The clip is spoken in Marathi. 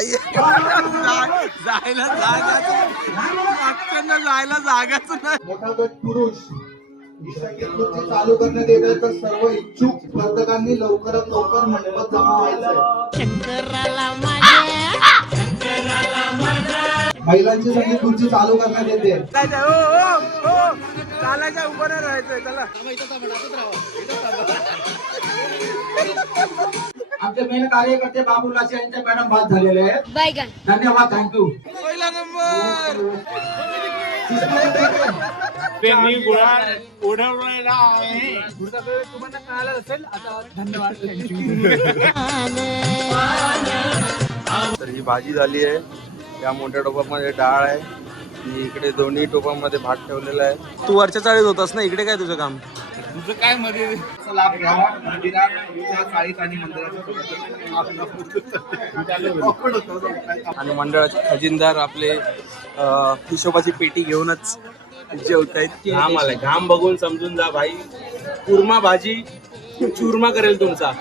भाई जायला जायला जागाच नाही. मोठा गट पुरुष ही संगीत खुर्ची चालू करण्यात येते तर सर्व इच्छुक स्पर्धकांनी लवकरात लवकर मंडपात जमा व्हायचंय. महिलांची संगीत खुर्ची चालू करण्यात येते. चालायच्या उभं नाही राहायचंय. चला आमचे मेन कार्यकर्ते बाबूलाचे यांचे मॅडम बाद झालेले आहेत. धन्यवाद. थँक्यू. पहिला नंबर त्यांनी गुळाळ उडवलेला आहे. तुम्हाला कळालं असेल आता. धन्यवाद. तर ही भाजी झाली आहे. या मोठ्या टोपामध्ये डाळ आहे. इकडे दोन्ही टोपामध्ये भात ठेवलेला आहे. तू वरच्या चाळीत होतास ना, इकडे काय तुझं काम? तुझं काय मध्ये लाभ घ्यावा मंदिरात चाळीत आणि मंदिराच्या आणि मंडळाचे खजिनदार आपले हिशोबाची पेटी घेऊनच जेवतायत. घाम आलाय. घाम बघून समजून जा भाई. कुर्मा भाजी चुरमा करेल तुमचा.